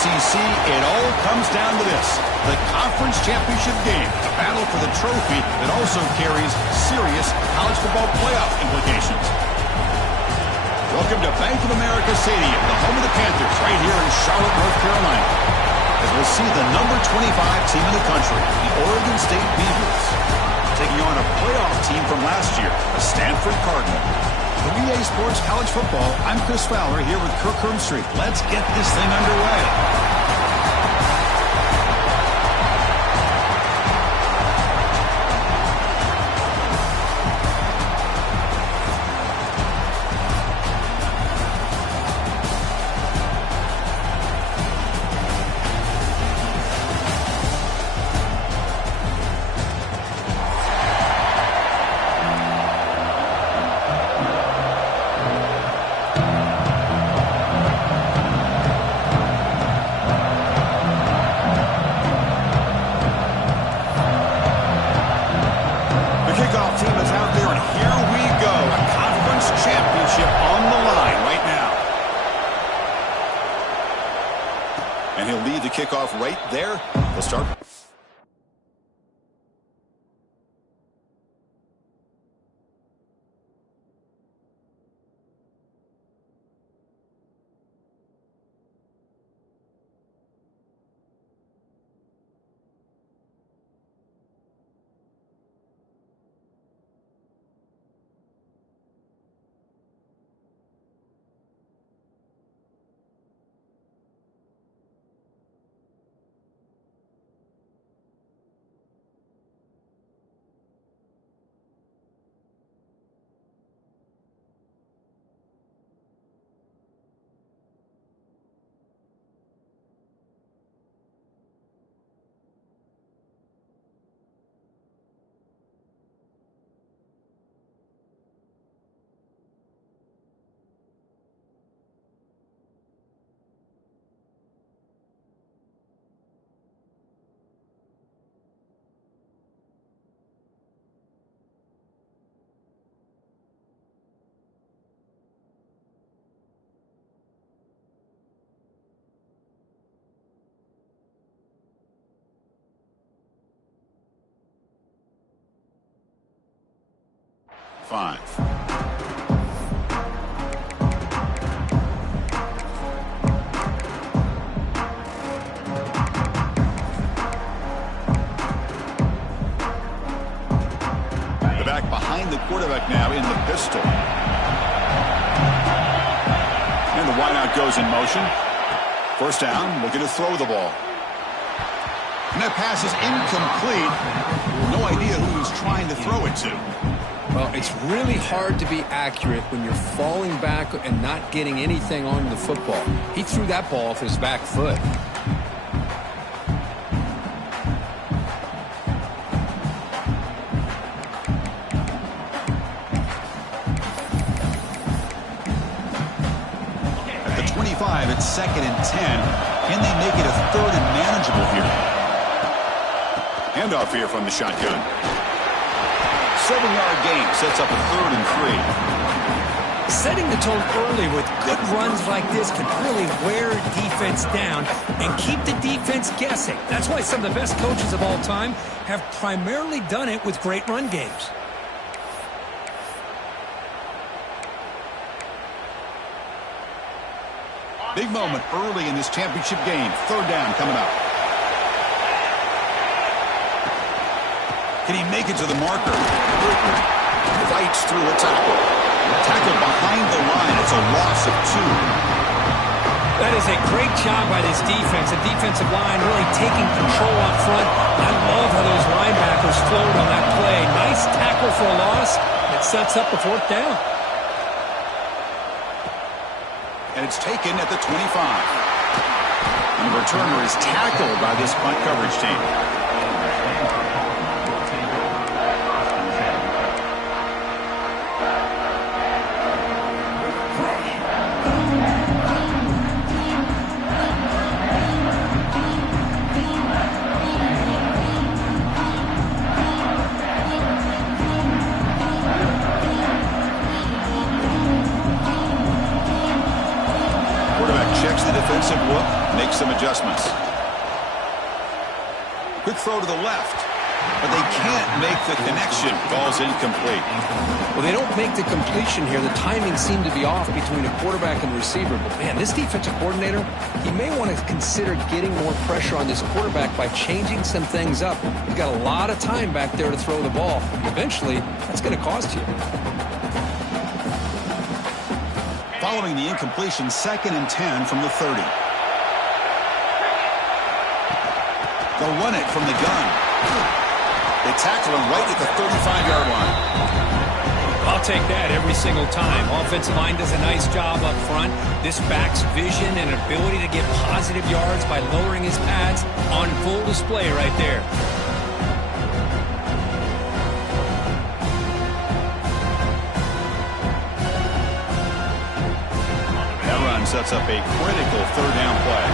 ACC, it all comes down to this. The conference championship game, a battle for the trophy that also carries serious college football playoff implications. Welcome to Bank of America Stadium, the home of the Panthers, right here in Charlotte, North Carolina. As we'll see the number 25 team in the country, the Oregon State Beavers, taking on a playoff team from last year, the Stanford Cardinal. For BTA Sports College Football, I'm Chris Fowler here with Kirk Hermstreet. Let's get this thing underway. And he'll lead the kickoff right there. They'll start. Five. The back behind the quarterback now in the pistol. And the wideout goes in motion. First down, looking to throw the ball. And that pass is incomplete. No idea who he's trying to throw it to. Well, it's really hard to be accurate when you're falling back and not getting anything on the football. He threw that ball off his back foot. At the 25, it's 2nd and 10. Can they make it a 3rd and manageable here? Handoff here from the shotgun. 7-yard gain sets up a 3rd and 3. Setting the tone early with good runs like this can really wear defense down and keep the defense guessing. That's why some of the best coaches of all time have primarily done it with great run games. Big moment early in this championship game. 3rd down coming up. Can he make it to the marker? Fights through a tackle. Tackle behind the line. It's a loss of 2. That is a great job by this defense. The defensive line really taking control up front. I love how those linebackers flowed on that play. Nice tackle for a loss. It sets up the 4th down. And it's taken at the 25. And the returner is tackled by this punt coverage team. defensive look, make some adjustments. Quick throw to the left, but they can't make the connection. Ball's incomplete. Well, they don't make the completion here. The timing seemed to be off between a quarterback and receiver. But, man, this defensive coordinator, he may want to consider getting more pressure on this quarterback by changing some things up. He's got a lot of time back there to throw the ball. Eventually, that's going to cost you. Following the incompletion, 2nd and 10 from the 30. They'll run it from the gun. They tackle him right at the 35-yard line. I'll take that every single time. Offensive line does a nice job up front. This back's vision and ability to get positive yards by lowering his pads on full display right there. That run sets up a critical 3rd down play.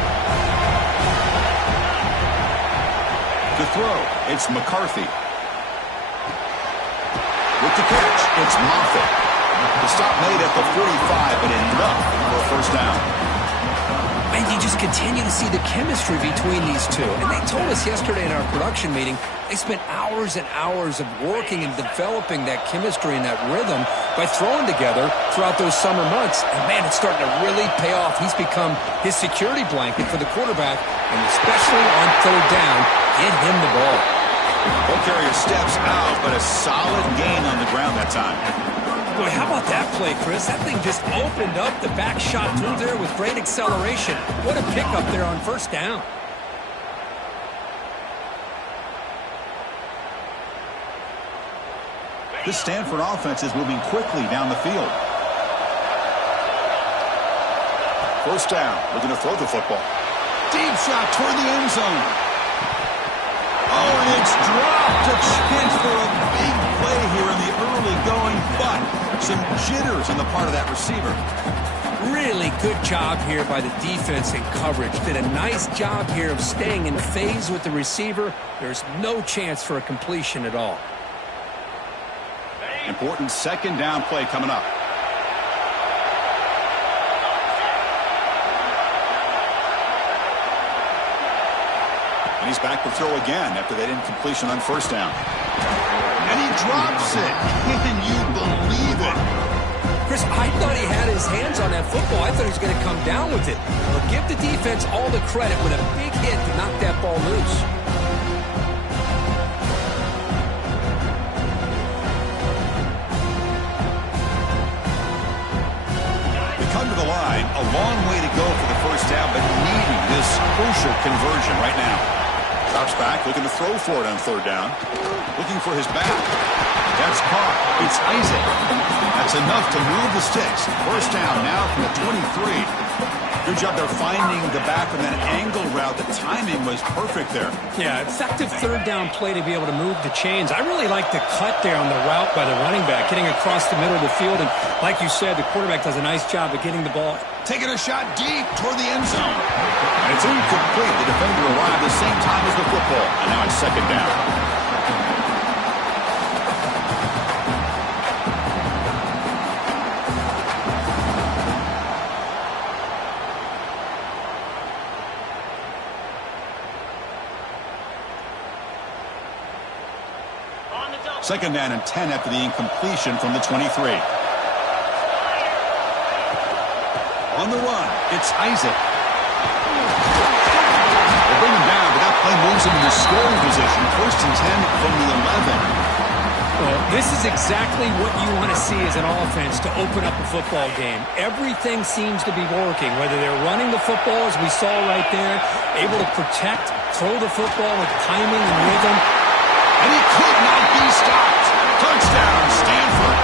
To throw, it's McCarthy. With the catch, it's Moffitt. The stop made at the 45, but enough for a 1st down. And you just continue to see the chemistry between these two. And they told us yesterday in our production meeting, they spent hours and hours of working and developing that chemistry and that rhythm by throwing together throughout those summer months. And, man, it's starting to really pay off. He's become his security blanket for the quarterback, and especially on 3rd down, get him the ball. Ball carrier steps out, but a solid gain on the ground that time. Boy, how about that play, Chris? That thing just opened up. The back shot through there with great acceleration. What a pickup there on 1st down. This Stanford offense is moving quickly down the field. 1st down, looking to throw the football. Deep shot toward the end zone. Oh, and it's dropped. A chance for a big play here in the early going, but some jitters on the part of that receiver. Really good job here by the defense in coverage. Did a nice job here of staying in phase with the receiver. There's no chance for a completion at all. Important 2nd down play coming up. And he's back to throw again after that incompletion on 1st down. And he drops it. Can you believe it? Chris, I thought he had his hands on that football. I thought he was going to come down with it. But give the defense all the credit with a big hit to knock that ball loose. They come to the line. A long way to go for the 1st down, but needing this crucial conversion right now. Drops back, looking to throw for it on 3rd down. Looking for his back. That's caught. It's Isaac. That's enough to move the sticks. 1st down now from the 23. Good job there finding the back on that angle route. The timing was perfect there. Yeah, effective 3rd down play to be able to move the chains. I really like the cut there on the route by the running back, getting across the middle of the field. And like you said, the quarterback does a nice job of getting the ball. Taking a shot deep toward the end zone. And it's incomplete. The defender arrived the same time as the football. And now it's 2nd down. Second down and 10 after the incompletion from the 23. On the run, it's Isaac. They bring him down, but that play moves him into scoring position. 1st and 10 from the 11. Well, this is exactly what you want to see as an offense to open up a football game. Everything seems to be working, whether they're running the football, as we saw right there, able to protect, throw the football with timing and rhythm. And he could not be stopped. Touchdown, Stanford.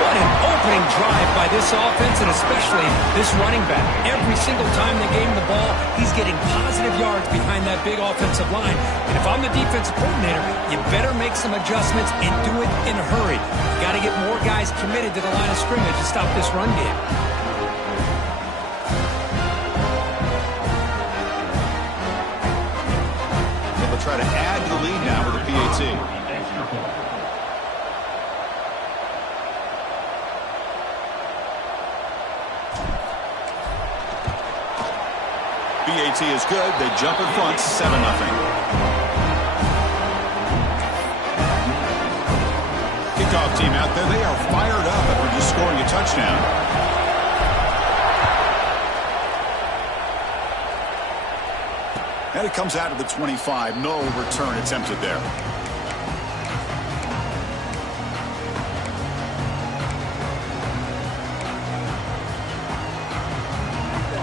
What an opening drive by this offense, and especially this running back. Every single time they gave him the ball, he's getting positive yards behind that big offensive line. And if I'm the defensive coordinator, you better make some adjustments and do it in a hurry. You got to get more guys committed to the line of scrimmage to stop this run game. They'll try to add to the lead now with the PAT. BAT is good. They jump in front, 7-0. Kickoff team out there, they are fired up after just scoring a touchdown. And it comes out to the 25. No return attempted there.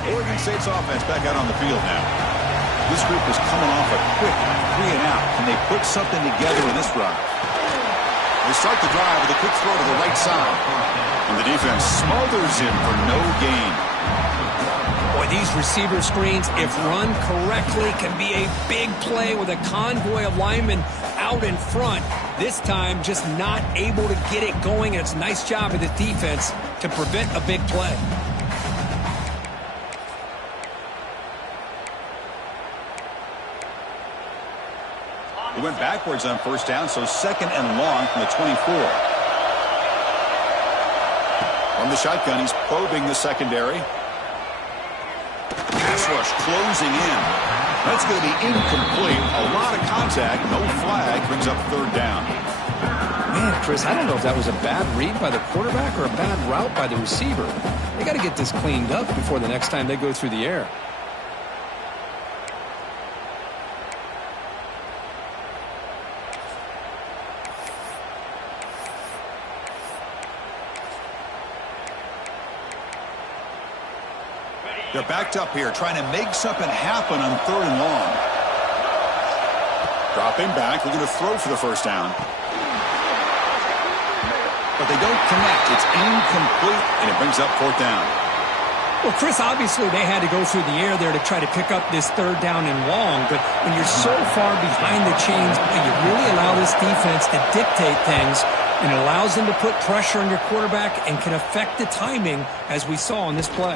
Oregon State's offense back out on the field now. This group is coming off a quick 3-and-out. Can they put something together in this drive? They start the drive with a quick throw to the right side. And the defense smothers him for no gain. Boy, these receiver screens, if run correctly, can be a big play with a convoy of linemen out in front. This time, just not able to get it going. And it's a nice job of the defense to prevent a big play. He went backwards on first down, so 2nd and long from the 24. From the shotgun, he's probing the secondary. Pass rush closing in. That's going to be incomplete. A lot of contact. No flag. Brings up 3rd down. Man, Chris, I don't know if that was a bad read by the quarterback or a bad route by the receiver. They got to get this cleaned up before the next time they go through the air. They're backed up here, trying to make something happen on 3rd and long. Dropping back, looking to throw for the first down. But they don't connect. It's incomplete, and it brings up 4th down. Well, Chris, obviously they had to go through the air there to try to pick up this 3rd down and long, but when you're so far behind the chains, you really allow this defense to dictate things, and it allows them to put pressure on your quarterback and can affect the timing, as we saw on this play.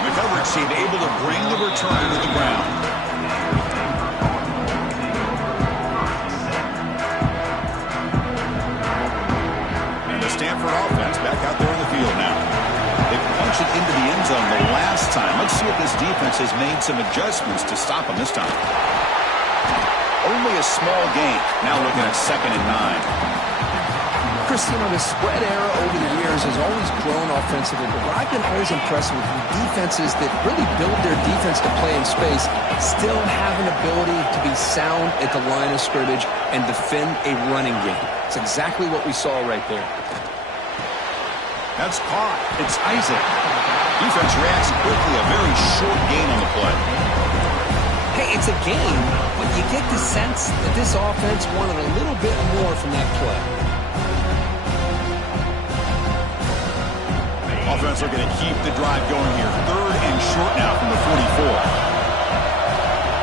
The coverage team able to bring the return to the ground. And the Stanford offense back out there in the field now. They punched it into the end zone the last time. Let's see if this defense has made some adjustments to stop them this time. Only a small gain. Now looking at 2nd and 9. Chris, you know, the spread era over the years has always grown offensively, but what I've been always impressed with defenses that really build their defense to play in space still have an ability to be sound at the line of scrimmage and defend a running game. It's exactly what we saw right there. That's caught. It's Isaac. Defense reacts quickly. A very short gain on the play. Hey, it's a game, but you get the sense that this offense wanted a little bit more from that play. Offense looking to keep the drive going here. 3rd and short now from the 44.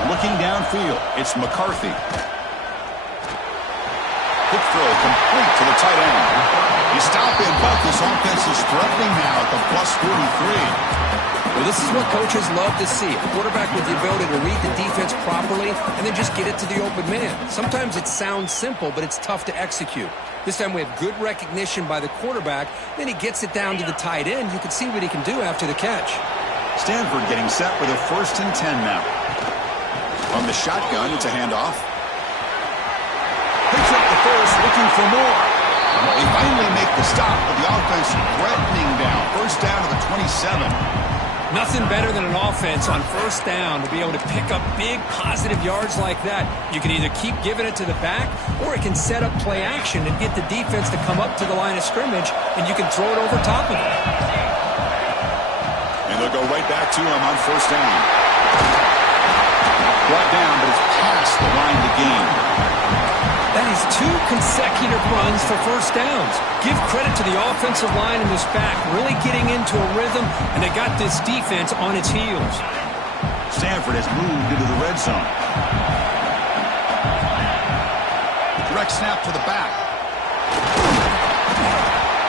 Looking downfield, it's McCarthy. Quick throw complete to the tight end. You stop in, but this offense is threatening now at the plus 43. Well, this is what coaches love to see. A quarterback with the ability to read the defense properly and then just get it to the open man. Sometimes it sounds simple, but it's tough to execute. This time we have good recognition by the quarterback. Then he gets it down to the tight end. You can see what he can do after the catch. Stanford getting set with a 1st and 10 now. On the shotgun, it's a handoff. Picks up the first, looking for more. They finally make the stop, but the offense threatening down. 1st down to the 27. Nothing better than an offense on 1st down to be able to pick up big positive yards like that. You can either keep giving it to the back, or it can set up play action and get the defense to come up to the line of scrimmage, and you can throw it over top of it. And they'll go right back to him on 1st down. Brought down, but it's past the line to gain. That is 2 consecutive runs for 1st downs. Give credit to the offensive line in this back, really getting into a rhythm, and they got this defense on its heels. Stanford has moved into the red zone. Direct snap to the back.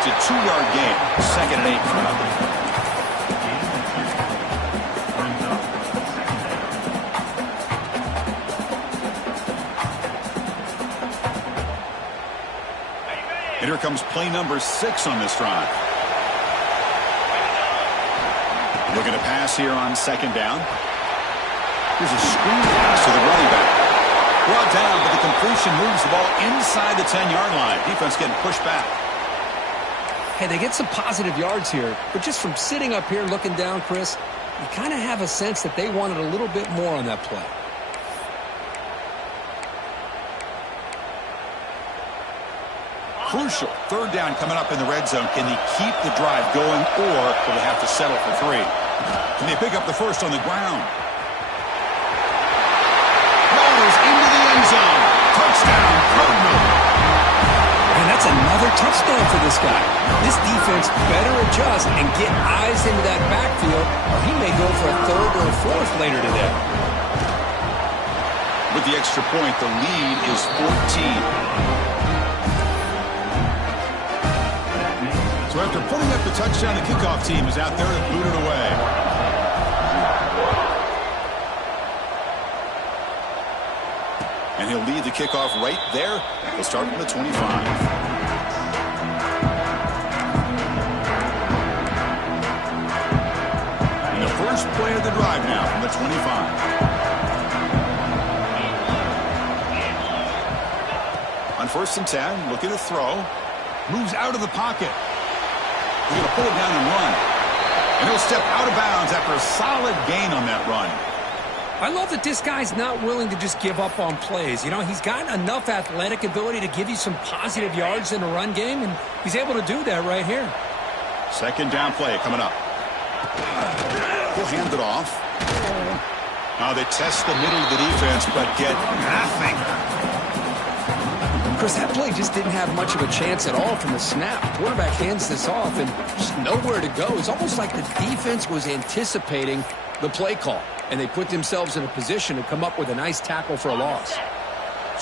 It's a 2-yard gain. 2nd and 8 for them. And here comes play number 6 on this drive. Looking to pass here on second down. Here's a screen pass to the running back. Brought down, but the completion moves the ball inside the 10-yard line. Defense getting pushed back. Hey, they get some positive yards here, but just from sitting up here looking down, Chris, you kind of have a sense that they wanted a little bit more on that play. Crucial. Third down coming up in the red zone. Can they keep the drive going, or will they have to settle for 3? Can they pick up the first on the ground? Rolls into the end zone. Touchdown, Cardinal. And that's another touchdown for this guy. This defense better adjust and get eyes into that backfield, or he may go for a third or a fourth later today. With the extra point, the lead is 14. So after putting up the touchdown, the kickoff team is out there to boot it away. And he'll lead the kickoff right there. He'll start from the 25. And the first play of the drive now from the 25. On 1st and 10, looking to throw. Moves out of the pocket. He's going to pull it down and run. And he'll step out of bounds after a solid gain on that run. I love that this guy's not willing to just give up on plays. You know, he's got enough athletic ability to give you some positive yards in a run game, and he's able to do that right here. Second down play coming up. He'll hand it off. Now they test the middle of the defense, but get nothing. Chris, that play just didn't have much of a chance at all from the snap. Quarterback hands this off and just nowhere to go. It's almost like the defense was anticipating the play call, and they put themselves in a position to come up with a nice tackle for a loss.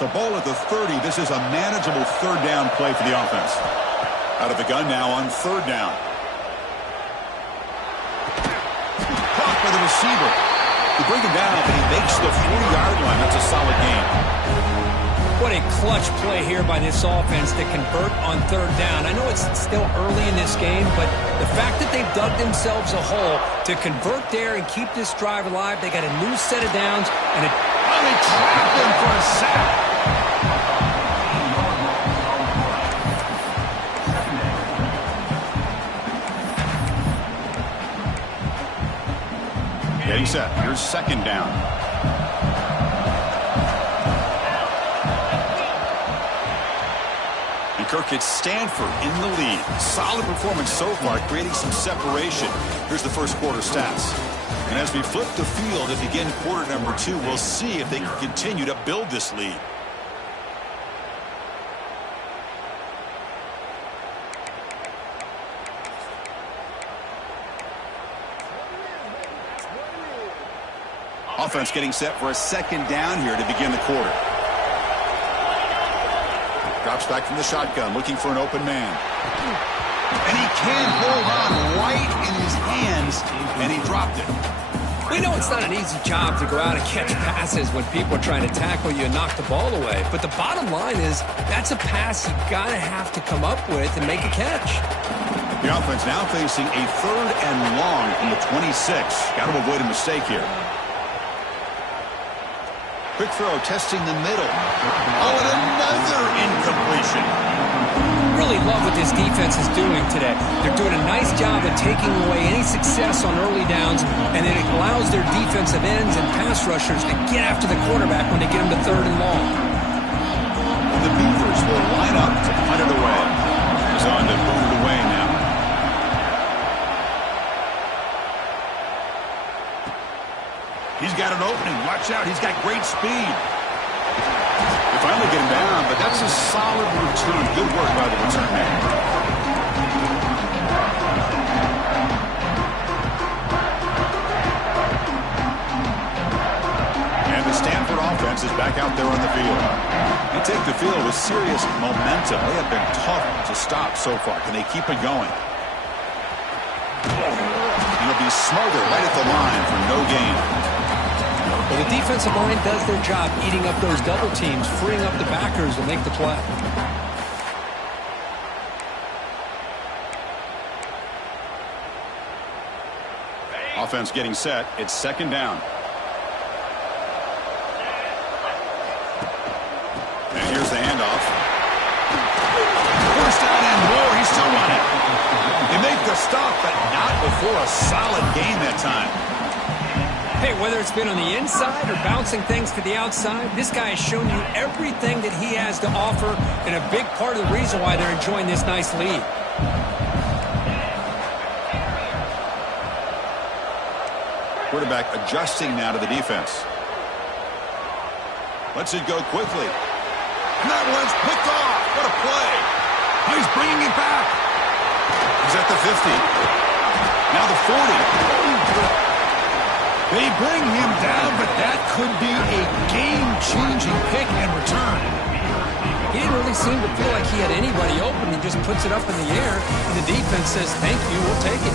So ball at the 30. This is a manageable third down play for the offense. Out of the gun now on third down. Caught by the receiver. They bring him down, and he makes the 40-yard line. That's a solid game. What a clutch play here by this offense to convert on third down. I know it's still early in this game, but the fact that they've dug themselves a hole to convert there and keep this drive alive, they got a new set of downs, and they trapped him for a sack. Getting set. Here's second down. Kirk gets Stanford in the lead. Solid performance so far, creating some separation. Here's the first quarter stats. And as we flip the field and begin quarter number 2, we'll see if they can continue to build this lead. Offense getting set for a second down here to begin the quarter. Drops back from the shotgun, looking for an open man. And he can hold on right in his hands, and he dropped it. We know it's not an easy job to go out and catch passes when people are trying to tackle you and knock the ball away. But the bottom line is that's a pass you got to have to come up with and make a catch. The offense now facing a third and long from the 26. Got to avoid a mistake here. Quick throw, testing the middle. Oh, and another incompletion. Really love what this defense is doing today. They're doing a nice job of taking away any success on early downs, and it allows their defensive ends and pass rushers to get after the quarterback when they get him to third and long. The Beavers will line up to punt it away. He's on to boot it away now. He's got an opening. Watch out. He's got great speed. They finally get him down, but that's a solid return. Good work by the return man. And the Stanford offense is back out there on the field. They take the field with serious momentum. They have been tough to stop so far. Can they keep it going? It'll be smothered right at the line for no gain. Well, the defensive line does their job eating up those double teams, freeing up the backers to make the play. Offense getting set. It's second down. And here's the handoff. First down and more. He's still running. They make the stop, but not before a solid gain that time. Hey, whether it's been on the inside or bouncing things to the outside, this guy has shown you everything that he has to offer, and a big part of the reason why they're enjoying this nice lead. Quarterback adjusting now to the defense. Lets it go quickly. And that one's picked off. What a play. He's bringing it back. He's at the 50. Now the 40. They bring him down, but that could be a game-changing pick and return. He didn't really seem to feel like he had anybody open. He just puts it up in the air, and the defense says, thank you, we'll take it.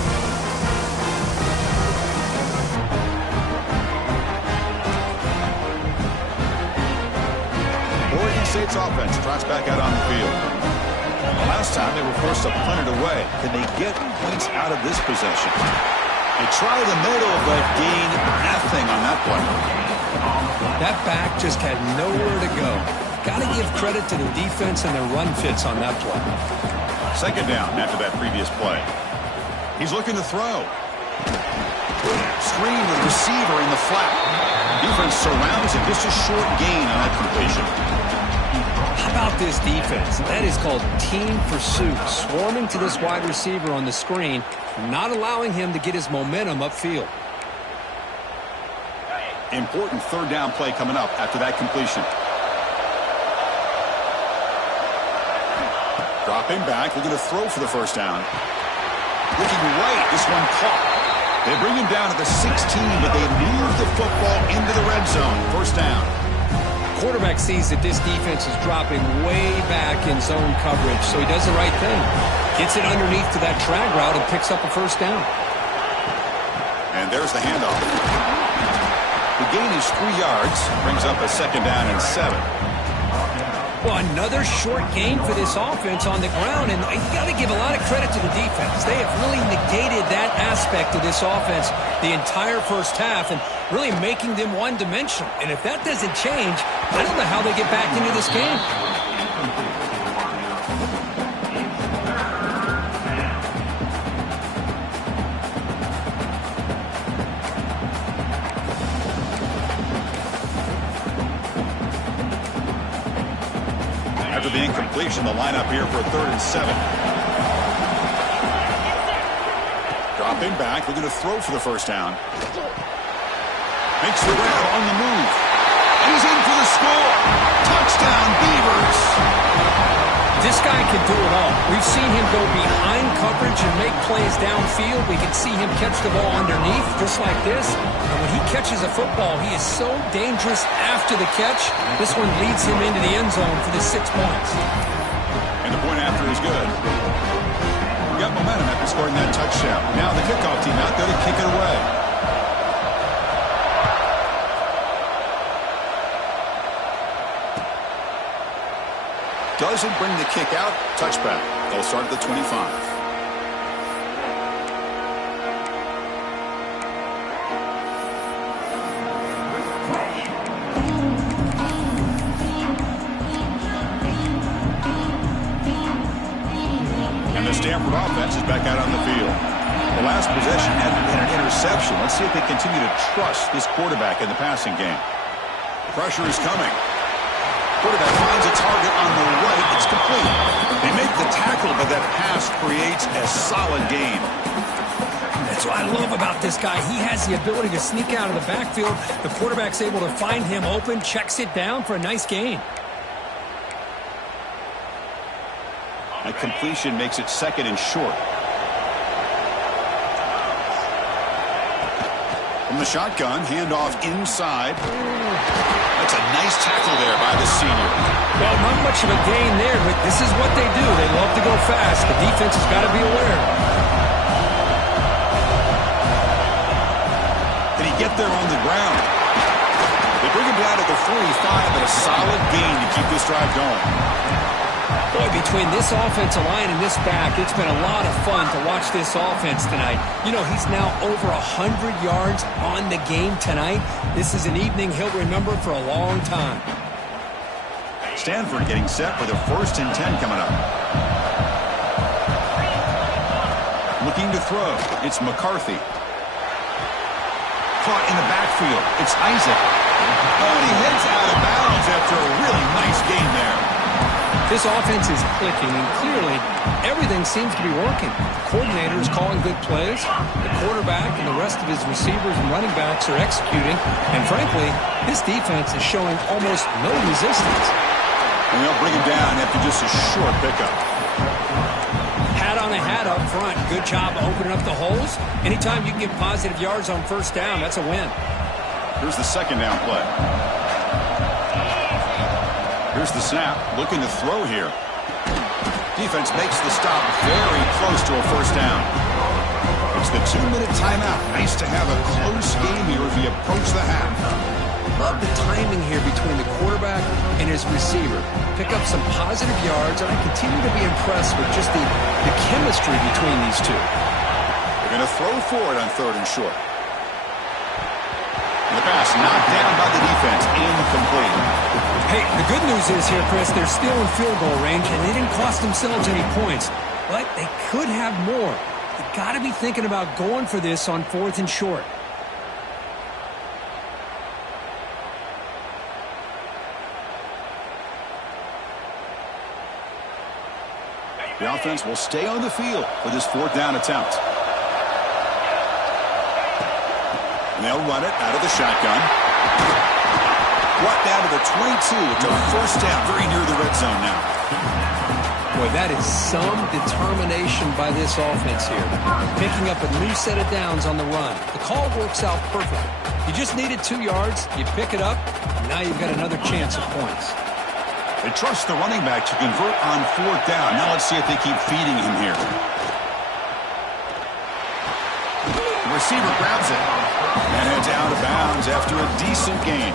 Oregon State's offense trots back out on the field. The last time they were forced to punt it away. Can they get points out of this possession? They try the middle, but gain nothing on that play. That back just had nowhere to go. Got to give credit to the defense and their run fits on that play. Second down after that previous play. He's looking to throw. Screen with receiver in the flat. Defense surrounds him. Just a short gain on that completion. How about this defense? That is called team pursuit. Swarming to this wide receiver on the screen, not allowing him to get his momentum upfield. Important third down play coming up after that completion. Dropping back, looking to throw for the first down. Looking right, this one caught. They bring him down at the 16, but they move the football into the red zone. First down. Quarterback sees that this defense is dropping way back in zone coverage, so he does the right thing. Gets it underneath to that drag route and picks up a first down. And there's the handoff. The gain is 3 yards, brings up a second down and 7. Well, another short gain for this offense on the ground, and you got to give a lot of credit to the defense. They have really negated that aspect of this offense the entire first half and really making them one-dimensional. And if that doesn't change, I don't know how they get back into this game. After the incompletion, the lineup here for a 3rd and 7. Dropping back, looking to throw for the first down. Makes the grab on the move. And he's in for the score. Touchdown, Beavers. This guy can do it all. We've seen him go behind coverage and make plays downfield. We can see him catch the ball underneath, just like this. And when he catches a football, he is so dangerous after the catch. This one leads him into the end zone for the 6 points. And the point after is good. We got momentum after scoring that touchdown. Now the kickoff team out there to kick it away. Doesn't bring the kick out. Touchback. They'll start at the 25. And the Stanford offense is back out on the field. The last possession had been an interception. Let's see if they continue to trust this quarterback in the passing game. Pressure is coming. Quarterback finds a target on the right. It's complete. They make the tackle, but that pass creates a solid gain. That's what I love about this guy. He has the ability to sneak out of the backfield. The quarterback's able to find him open, checks it down for a nice gain. A completion makes it 2nd and short. From the shotgun, handoff inside. That's a nice tackle there by the senior. Well, not much of a gain there, but this is what they do. They love to go fast. The defense has got to be aware. Did he get there on the ground? They bring him down at the 45, but a solid gain to keep this drive going. Boy, between this offensive line and this back, it's been a lot of fun to watch this offense tonight. You know, he's now over 100 yards on the game tonight. This is an evening he'll remember for a long time. Stanford getting set for the 1st and 10 coming up. Looking to throw. It's McCarthy. Caught in the backfield. It's Isaac. Oh, and he heads out of bounds after a really nice game there. This offense is clicking, and clearly everything seems to be working. The coordinator is calling good plays. The quarterback and the rest of his receivers and running backs are executing. And frankly, this defense is showing almost no resistance. And they'll bring him down after just a short pickup. Hat on a hat up front. Good job opening up the holes. Anytime you can get positive yards on 1st down, that's a win. Here's the 2nd down play. Here's the snap. Looking to throw here. Defense makes the stop very close to a 1st down. It's the 2-minute timeout. Nice to have a close game here as we approach the half. Love the timing here between the quarterback and his receiver. Pick up some positive yards, and I continue to be impressed with just the chemistry between these two. They're going to throw for it on 3rd and short. And the pass knocked down by the defense. Incomplete. Hey, the good news is here, Chris, they're still in field goal range, and they didn't cost themselves any points. But they could have more. You got to be thinking about going for this on 4th and short. The offense will stay on the field for this 4th down attempt. And they'll run it out of the shotgun. Brought down to the 22. It's a 1st down, very near the red zone now. Boy, that is some determination by this offense here. Picking up a new set of downs on the run. The call works out perfectly. You just needed 2 yards. You pick it up. And now you've got another chance at points. They trust the running back to convert on 4th down. Now let's see if they keep feeding him here. The receiver grabs it and heads out of bounds after a decent gain.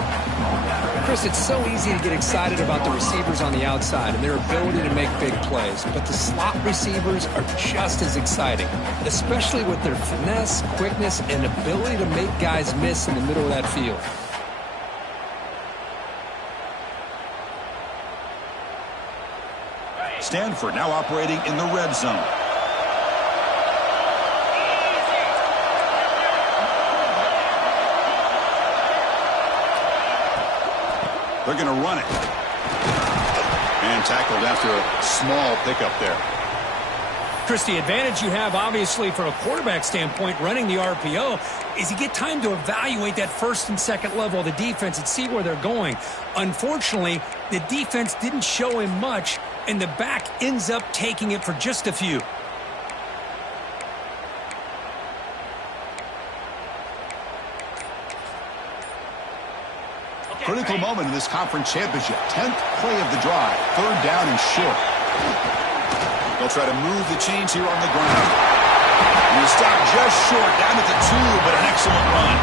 Chris, it's so easy to get excited about the receivers on the outside and their ability to make big plays, but the slot receivers are just as exciting, especially with their finesse, quickness, and ability to make guys miss in the middle of that field. Stanford now operating in the red zone. They're going to run it. And tackled after a small pickup there. Chris, the advantage you have, obviously, from a quarterback standpoint, running the RPO, is you get time to evaluate that 1st and 2nd level of the defense and see where they're going. Unfortunately, the defense didn't show him much, and the back ends up taking it for just a few. Critical moment in this conference championship. 10th play of the drive. 3rd down and short. They'll try to move the chains here on the ground. And he stopped just short, down at the 2, but an excellent run.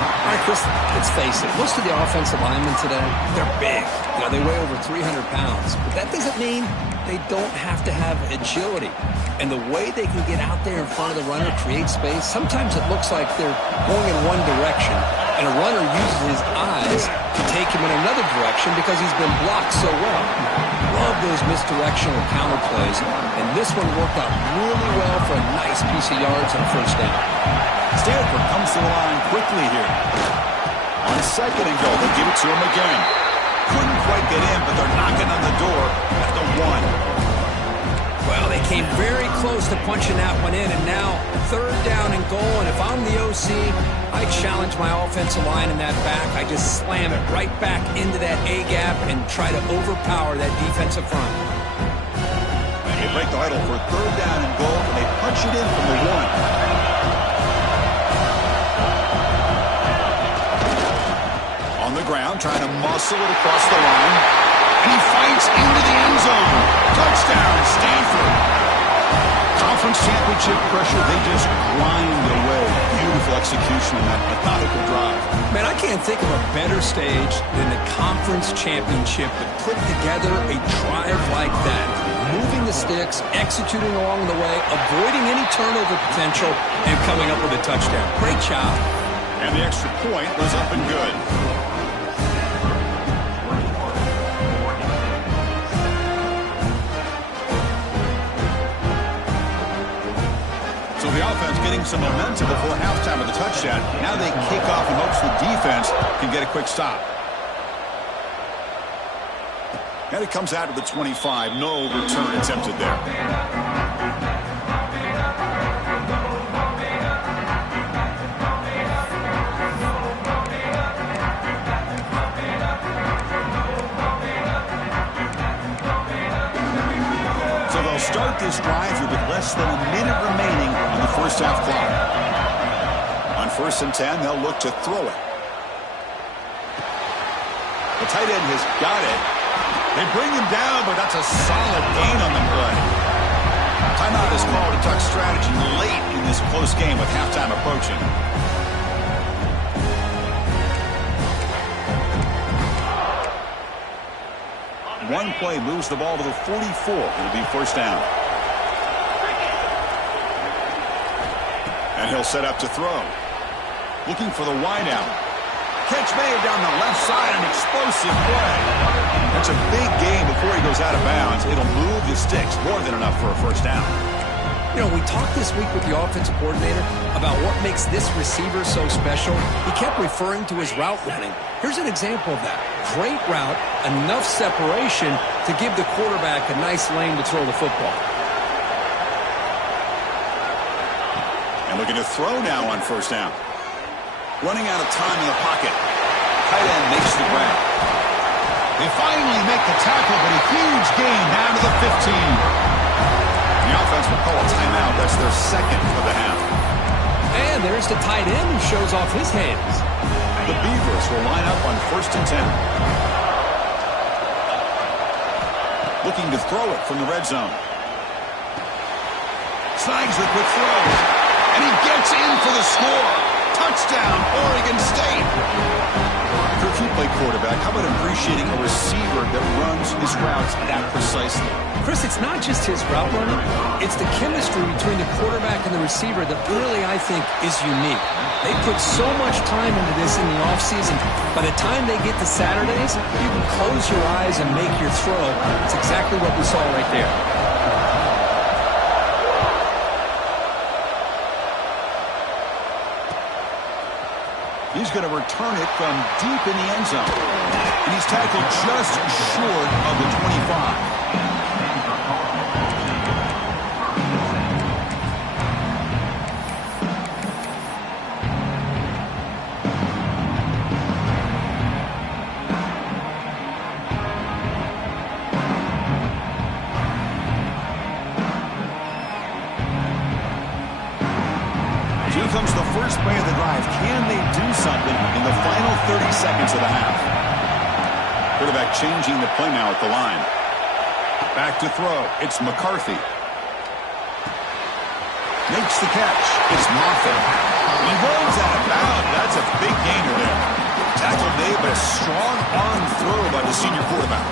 All right, Chris, let's face it. Most of the offensive linemen today, they're big. You know, they weigh over 300 pounds. But that doesn't mean they don't have to have agility. And the way they can get out there in front of the runner, create space, sometimes it looks like they're going in one direction, and a runner uses his eyes to take him in another direction because he's been blocked so well. Love those misdirectional counter plays, and this one worked out really well for a nice piece of yards on 1st down. Stanford comes to the line quickly here. On 2nd and goal, they'll give it to him again. Couldn't quite get in, but they're knocking on the door at the 1. Well, they came very close to punching that one in, and now 3rd down and goal. And if I'm the OC, I challenge my offensive line in that back. I just slam it right back into that A-gap and try to overpower that defensive front. And they break the huddle for 3rd down and goal, and they punch it in from the 1. On the ground, trying to muscle it across the line. And he fights into the end zone. Touchdown, Stanford. Conference championship pressure, they just grind away. Beautiful Beautiful execution on that methodical drive. Man, I can't think of a better stage than the conference championship to put together a drive like that. Moving the sticks, executing along the way, avoiding any turnover potential, and coming up with a touchdown. Great job. And the extra point was up and good. So the offense getting some momentum before halftime with the touchdown. Now they kick off in hopes the defense can get a quick stop. And it comes out of the 25. No return attempted there. So they'll start this drive here with less than a minute remaining on the first half clock. On 1st and 10, they'll look to throw it. The tight end has got it. They bring him down, but that's a solid gain on the play. Timeout is called to talk strategy late in this close game with halftime approaching. One play moves the ball to the 44. It'll be first down. And he'll set up to throw. Looking for the wideout. Catch made down the left side, an explosive play. That's a big gain before he goes out of bounds. It'll move the sticks more than enough for a first down. You know, we talked this week with the offensive coordinator about what makes this receiver so special. He kept referring to his route running. Here's an example of that. Great route, enough separation to give the quarterback a nice lane to throw the football. And looking to throw now on first down. Running out of time in the pocket. Tight end makes the grab. They finally make the tackle, but a huge gain down to the 15. The offense will call a timeout. That's their second of the half. And there's the tight end who shows off his hands. The Beavers will line up on 1st and 10. Looking to throw it from the red zone. Snags the quick throw. And he gets in for the score. Touchdown, Oregon State. If you play quarterback, how about appreciating a receiver that runs his routes that precisely? Chris, it's not just his route running. It's the chemistry between the quarterback and the receiver that really, I think, is unique. They put so much time into this in the offseason. By the time they get to Saturdays, you can close your eyes and make your throw. It's exactly what we saw right there. He's going to return it from deep in the end zone. And he's tackled just short of the 25. Here comes the first play of the drive. Can they do something in the final 30 seconds of the half? Quarterback changing the play now at the line. Back to throw. It's McCarthy. Makes the catch. It's Moffitt. He runs out of bounds. That's a big gainer there. Tackle made, but a strong arm throw by the senior quarterback.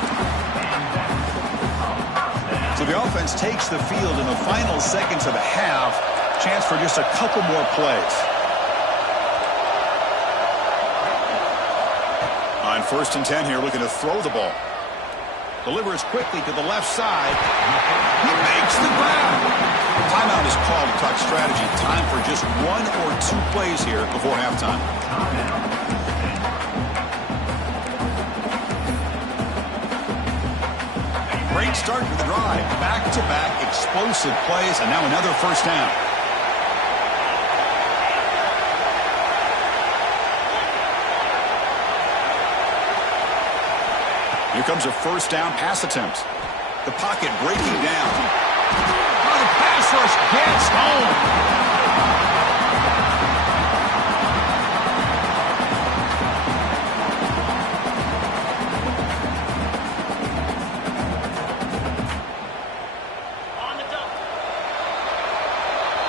So the offense takes the field in the final seconds of the half. Chance for just a couple more plays. On 1st and 10 here, looking to throw the ball. Delivers quickly to the left side. He makes the grab. Timeout is called to talk strategy. Time for just 1 or 2 plays here before halftime. Great start to the drive. Back-to-back explosive plays, and now another first down. Here comes a first down pass attempt. The pocket breaking down. Oh, the pass rush gets home.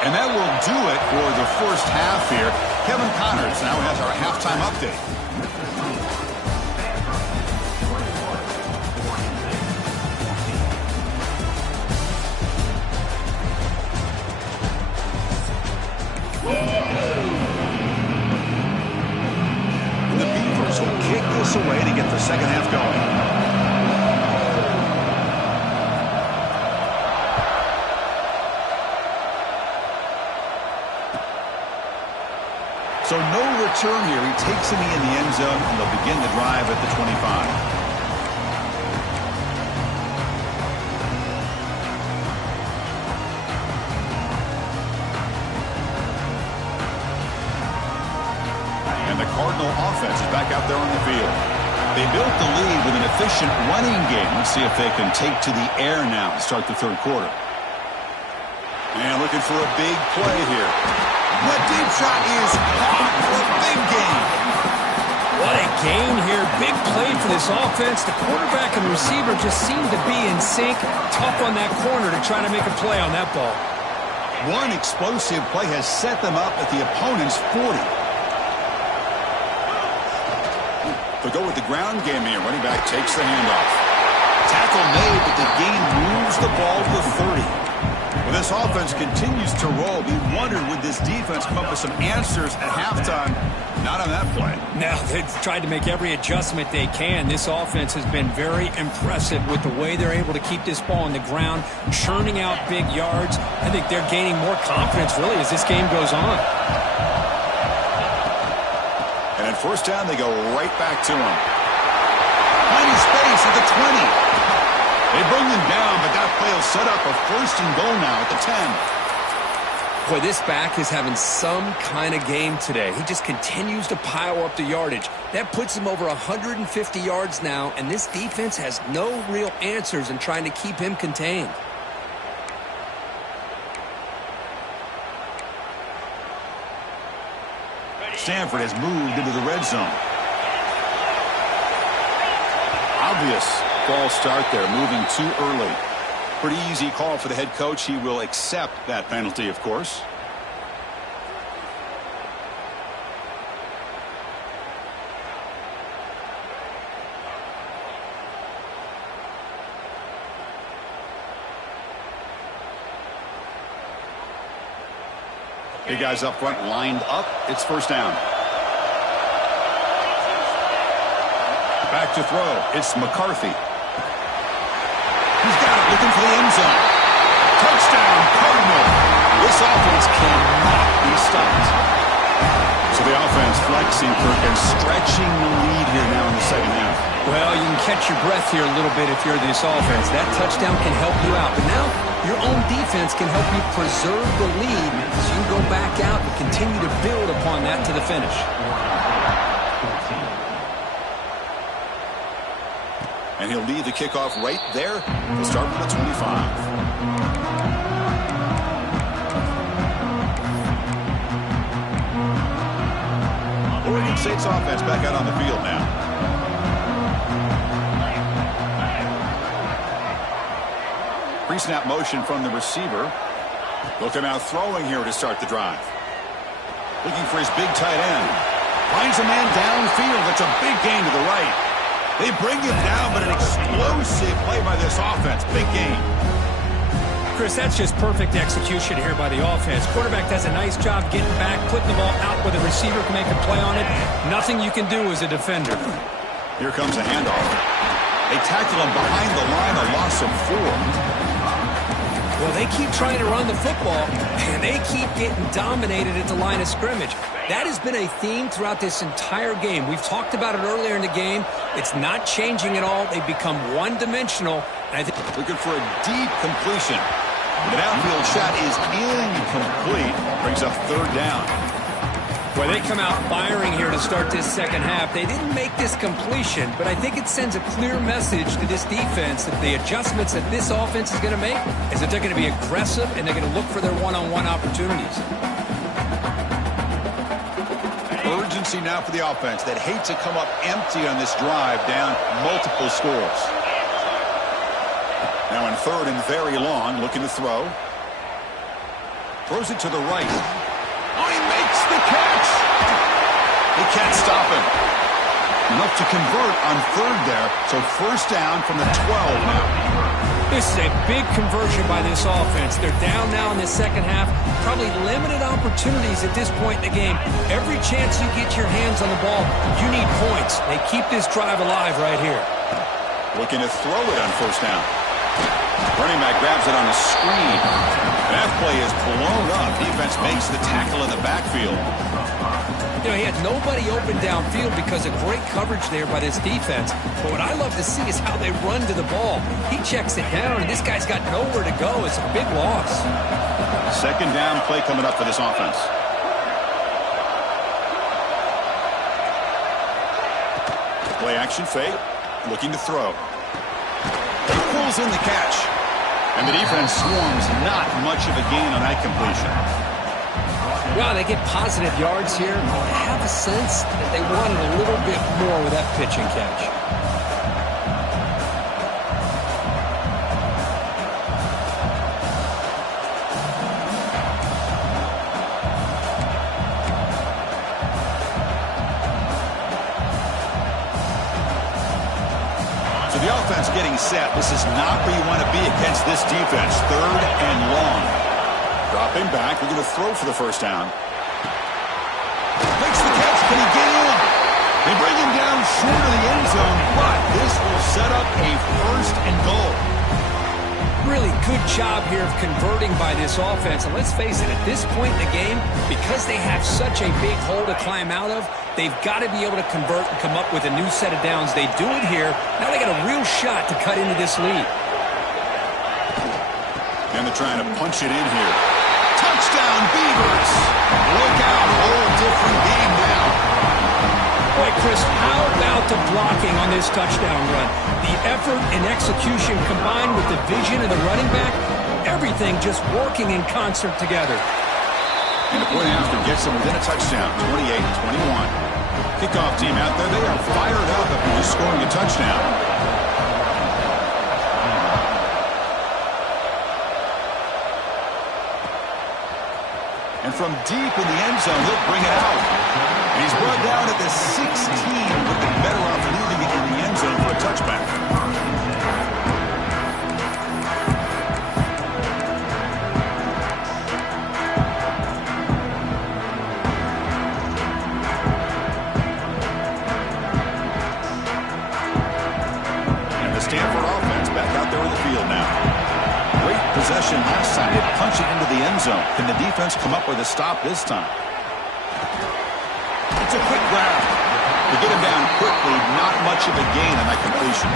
And that will do it for the first half here. Kevin Connors now has our halftime update. The Beavers will kick this away to get the second half going. So no return here. He takes him in the end zone, and they'll begin the drive at the 25. And the Cardinal offense is back out there on the field. They built the lead with an efficient running game. Let's see if they can take to the air now to start the third quarter. And looking for a big play here. That deep shot is caught for a big gain. What a gain here. Big play for this offense. The quarterback and receiver just seem to be in sync. Tough on that corner to try to make a play on that ball. One explosive play has set them up at the opponent's 40. They'll go with the ground game here. Running back takes the handoff. Tackle made, but the gain moves the ball to 30. Well, this offense continues to roll. We wondered, would this defense come up with some answers at halftime? Not on that play. Now, they've tried to make every adjustment they can. This offense has been very impressive with the way they're able to keep this ball on the ground, churning out big yards. I think they're gaining more confidence, really, as this game goes on. And at first down, they go right back to him. Plenty space at the 20. They bring them down, but that play will set up a first and goal now at the 10. Boy, this back is having some kind of game today. He just continues to pile up the yardage. That puts him over 150 yards now, and this defense has no real answers in trying to keep him contained. Stanford has moved into the red zone. Obvious false start there, moving too early. Pretty easy call for the head coach. He will accept that penalty, of course. Big guys up front lined up. It's first down. Back to throw. It's McCarthy. He's got it, looking for the end zone. Touchdown, Cardinal. This offense cannot be stopped. So the offense flexing, Kirk, and stretching the lead here now in the second half. Well, you can catch your breath here a little bit if you're this offense. That touchdown can help you out. But now your own defense can help you preserve the lead so you can go back out and continue to build upon that to the finish. And he'll lead the kickoff right there. We'll start with the 25. Oregon State's offense back out on the field now. Pre-snap motion from the receiver. They'll come out throwing here to start the drive. Looking for his big tight end. Finds a man downfield. That's a big gain to the right. They bring him down, but an explosive play by this offense. Big gain. Chris, that's just perfect execution here by the offense. Quarterback does a nice job getting back, putting the ball out where the receiver can make a play on it. Nothing you can do as a defender. Here comes a handoff. They tackle him behind the line, a loss of 4. Well, they keep trying to run the football, and they keep getting dominated at the line of scrimmage. That has been a theme throughout this entire game. We've talked about it earlier in the game. It's not changing at all. They've become one-dimensional. Looking for a deep completion. The downfield shot is incomplete. Brings up third down. Well, they come out firing here to start this second half. They didn't make this completion, but I think it sends a clear message to this defense that the adjustments that this offense is going to make is that they're going to be aggressive and they're going to look for their one-on-one opportunities. Urgency now for the offense that hate to come up empty on this drive, down multiple scores. Now in third and very long, looking to throw. Throws it to the right. Oh, he makes the catch. He can't stop him. Enough to convert on third there. So first down from the 12 now. This is a big conversion by this offense. They're down now in the second half. Probably limited opportunities at this point in the game. Every chance you get your hands on the ball, you need points. They keep this drive alive right here. Looking to throw it on first down. Running back grabs it on the screen. That play is blown up. Defense makes the tackle in the backfield. You know, he had nobody open downfield because of great coverage there by this defense. But what I love to see is how they run to the ball. He checks it down, and this guy's got nowhere to go. It's a big loss. Second down play coming up for this offense. Play action fake. Looking to throw. He pulls in the catch. And the defense swarms. Not much of a gain on that completion. Well, they get positive yards here. I have a sense that they wanted a little bit more with that pitch and catch. So the offense getting set. This is not where you want to be against this defense. Third and long. Dropping back. We're going to throw for the first down. Makes the catch. Can he get in? They bring him down short of the end zone, but this will set up a first and goal. Really good job here of converting by this offense. And let's face it, at this point in the game, because they have such a big hole to climb out of, they've got to be able to convert and come up with a new set of downs. They do it here. Now they got a real shot to cut into this lead. And they're trying to punch it in here. Touchdown, Beavers! Look out, whole different game now. Boy, Chris, how about the blocking on this touchdown run? The effort and execution combined with the vision of the running back, everything just working in concert together. And the point after gets them within a touchdown, 28-21. Kickoff team out there, they are fired up after just scoring a touchdown. And from deep in the end zone, he'll bring it out. And he's brought down at the 16. Would be better off leaving it in the end zone for a touchback. And the Stanford offense back out there on the field now. Great possession last time. They punch it into the end zone. Can the defense come up with a stop this time? It's a quick grab. To get him down quickly, not much of a gain on that completion.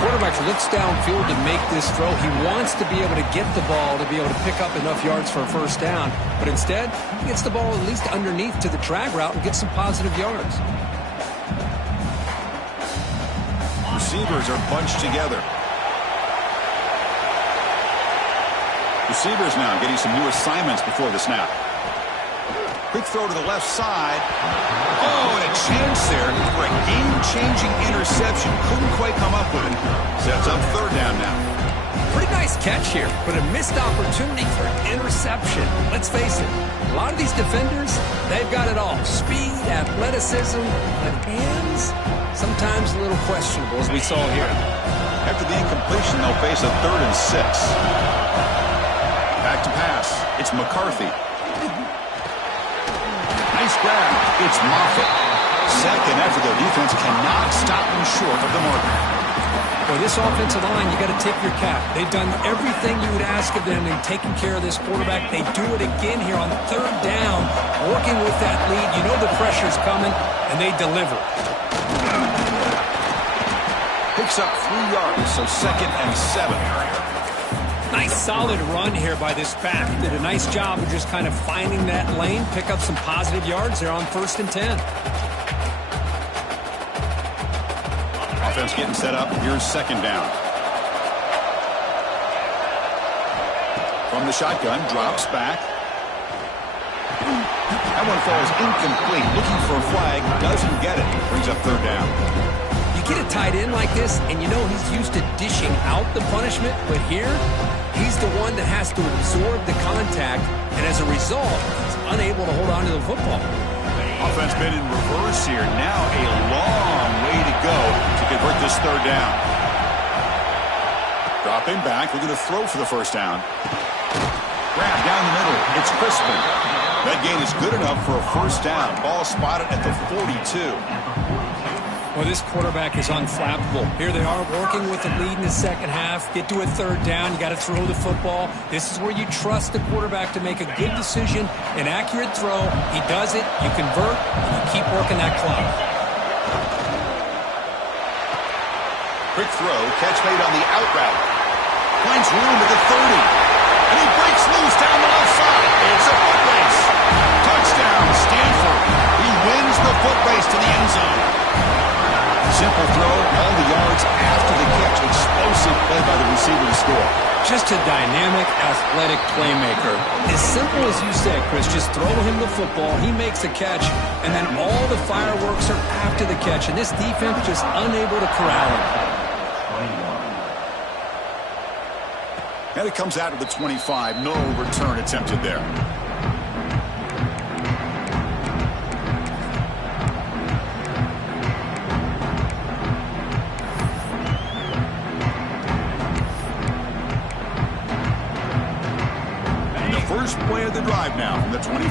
Quarterback looks downfield to make this throw. He wants to be able to get the ball to be able to pick up enough yards for a first down. But instead, he gets the ball at least underneath to the drag route and gets some positive yards. Receivers are bunched together. Receivers now getting some new assignments before the snap. Quick throw to the left side. Oh, and a chance there for a game-changing interception. Couldn't quite come up with it. Sets up third down now. Pretty nice catch here, but a missed opportunity for an interception. Let's face it, a lot of these defenders, they've got it all. Speed, athleticism, but hands, sometimes a little questionable, as we saw here. After the incompletion, they'll face a 3rd and 6. Back to pass. It's McCarthy. Nice grab. It's Moffitt. Second after their defense cannot stop him short of the marker. For this offensive line, you got to tip your cap. They've done everything you would ask of them in taking care of this quarterback. They do it again here on 3rd down, working with that lead. You know the pressure's coming, and they deliver. Picks up 3 yards, so 2nd and 7. Nice solid run here by this back. Did a nice job of just kind of finding that lane, pick up some positive yards there on 1st and 10. Offense getting set up. Here's 2nd down. From the shotgun, drops back. That one falls incomplete. Looking for a flag, doesn't get it. Brings up 3rd down. You get a tight end like this, and you know he's used to dishing out the punishment, but here, He's the one that has to absorb the contact, and as a result, he's unable to hold on to the football. Offense been in reverse here. Now a long way to go to convert this third down. Dropping back, looking to throw for the first down. Grab down the middle. It's Crispin. That gain is good enough for a first down. Ball spotted at the 42. Well, this quarterback is unflappable. Here they are working with the lead in the second half. Get to a third down. You got to throw the football. This is where you trust the quarterback to make a good decision, an accurate throw. He does it, you convert, and you keep working that clock. Quick throw, catch made on the out route. Finds room at the 30. And he breaks loose down the left side. It's a foot race. Touchdown, Stanford. He wins the foot race to the end zone. Simple throw, all the yards after the catch. Explosive play by the receiver to score. Just a dynamic, athletic playmaker. As simple as you said, Chris, just throw him the football, he makes the catch, and then all the fireworks are after the catch, and this defense just unable to corral him. And it comes out of the 25. No return attempted there. First play of the drive now from the 25.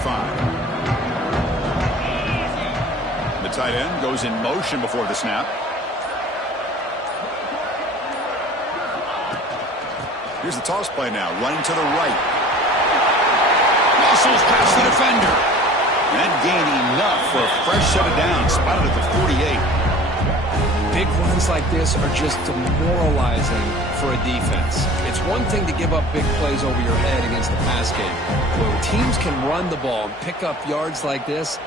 The tight end goes in motion before the snap. Here's the toss play now, running to the right. Muscles past the defender. That gain enough for a fresh set of downs, spotted at the 48. Big runs like this are just demoralizing for a defense. It's one thing to give up big plays over your head against the pass game. When teams can run the ball and pick up yards like this,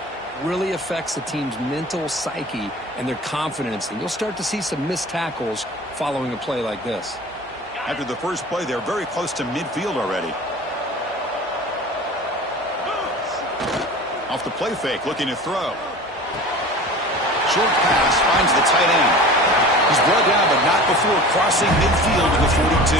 really affects the team's mental psyche and their confidence. And you'll start to see some missed tackles following a play like this. After the first play, they're very close to midfield already. Off the play fake, looking to throw. Short pass finds the tight end. He's brought down, but not before crossing midfield to the 42.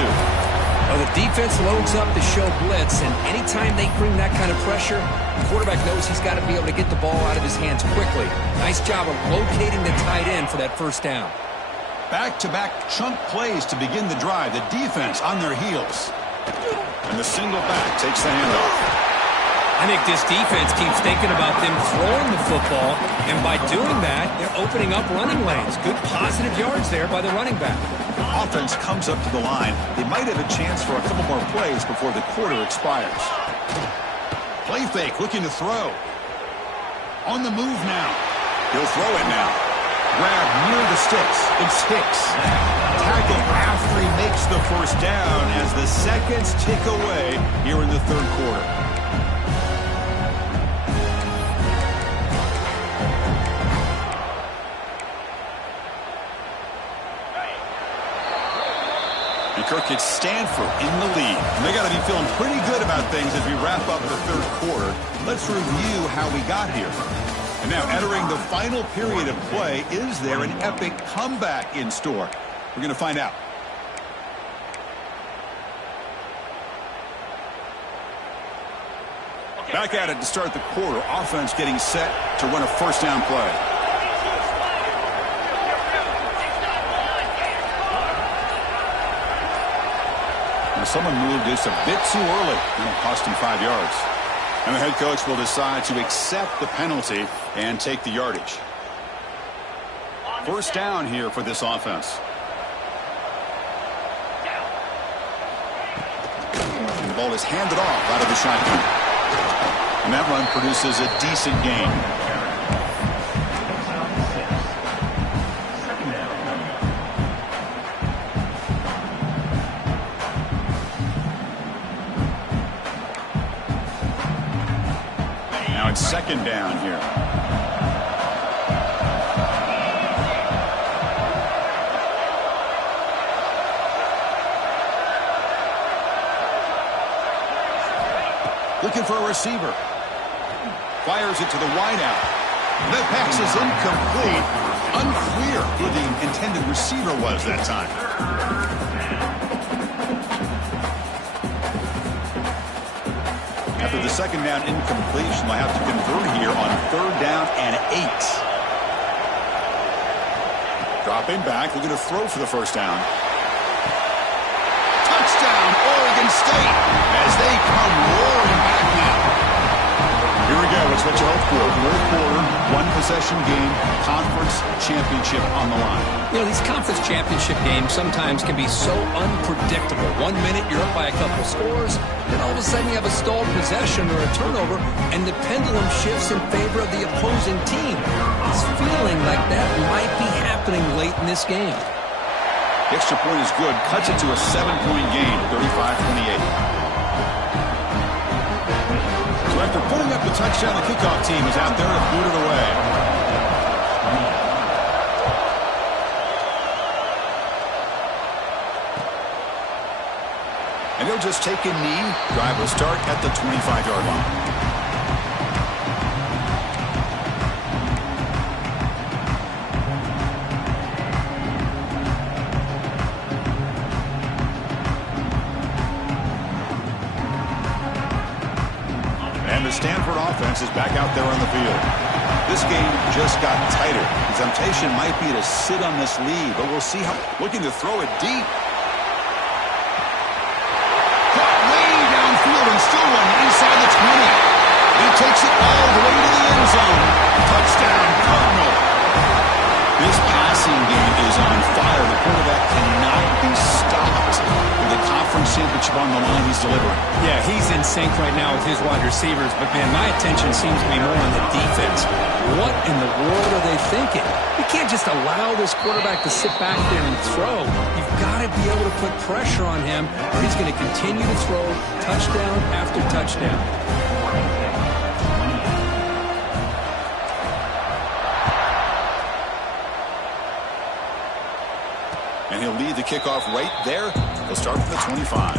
Well, the defense loads up to show blitz, and anytime they bring that kind of pressure, the quarterback knows he's got to be able to get the ball out of his hands quickly. Nice job of locating the tight end for that first down. Back-to-back chunk plays to begin the drive. The defense on their heels. And the single back takes the handoff. I think this defense keeps thinking about them throwing the football, and by doing that, they're opening up running lanes. Good positive yards there by the running back. Offense comes up to the line. They might have a chance for a couple more plays before the quarter expires. Play fake, looking to throw. On the move now. He'll throw it now. Grab near the sticks. It's Hicks. Tackle after he makes the first down as the seconds tick away here in the third quarter. Kirk, it's Stanford in the lead. And they got to be feeling pretty good about things as we wrap up the third quarter. Let's review how we got here. And now entering the final period of play, is there an epic comeback in store? We're going to find out. Back at it to start the quarter. Offense getting set to run a first down play. Someone moved this a bit too early, and it cost him 5 yards. And the head coach will decide to accept the penalty and take the yardage. First down here for this offense. And the ball is handed off out of the shotgun. And that run produces a decent gain. Second down here. Looking for a receiver. Fires it to the wideout. That pass is incomplete. Unclear who the intended receiver was that time. After the second down incompletion, they'll have to convert here on 3rd down and 8. Dropping back, looking to throw for the first down. Touchdown, Oregon State, as they come roaring back now. Here we go. It's what you hope for. 4th quarter, 1-possession game, conference championship on the line. You know, these conference championship games sometimes can be so unpredictable. 1 minute you're up by a couple scores, then all of a sudden you have a stalled possession or a turnover, and the pendulum shifts in favor of the opposing team. It's feeling like that might be happening late in this game. The extra point is good. Cuts it to a 7-point game, 35-28. So after putting up the touchdown, the kickoff team is out there to boot it away. And they'll just take a knee. Drive will start at the 25-yard line. The Stanford offense is back out there on the field. This game just got tighter. The temptation might be to sit on this lead, but we'll see how. Looking to throw it deep. Caught way downfield and still one inside the 20. He takes it all the way to the end zone. Touchdown, Cardinal. This passing game is on fire. The quarterback cannot be stopped. With the conference championship on the line, he's delivering. Yeah, he's in sync right now with his wide receivers, but man, my attention seems to be more on the defense. What in the world are they thinking? You can't just allow this quarterback to sit back there and throw. You've got to be able to put pressure on him, or he's going to continue to throw touchdown after touchdown. And he'll lead the kickoff right there. He'll start from the 25.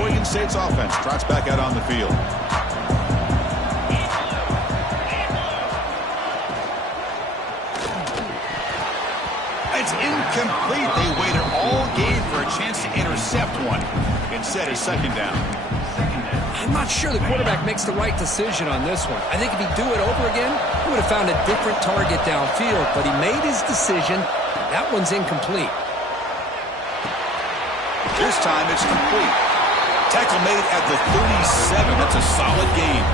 Oregon State's offense trots back out on the field. It's incomplete. They waited all game for a chance to intercept one. Instead, a second down. I'm not sure the quarterback makes the right decision on this one. I think if he'd do it over again, he would have found a different target downfield, but he made his decision. That one's incomplete. This time it's complete. Tackle made at the 37. That's a solid game.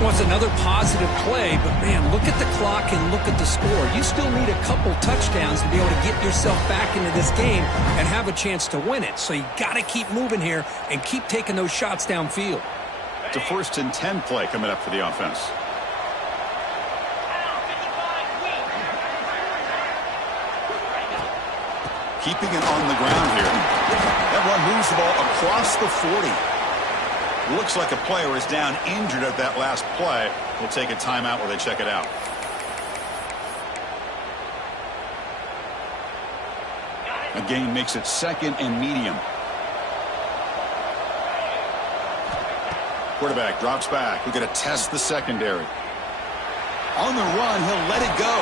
Well, it's another positive play, but man, look at the clock and look at the score. You still need a couple touchdowns to be able to get yourself back into this game and have a chance to win it. So you got to keep moving here and keep taking those shots downfield. It's a 1st and 10 play coming up for the offense. Keeping it on the ground here. That run moves the ball across the 40. Looks like a player is down injured at that last play. We'll take a timeout while they check it out. A gain makes it 2nd and medium. Quarterback drops back. We're going to test the secondary. On the run, he'll let it go.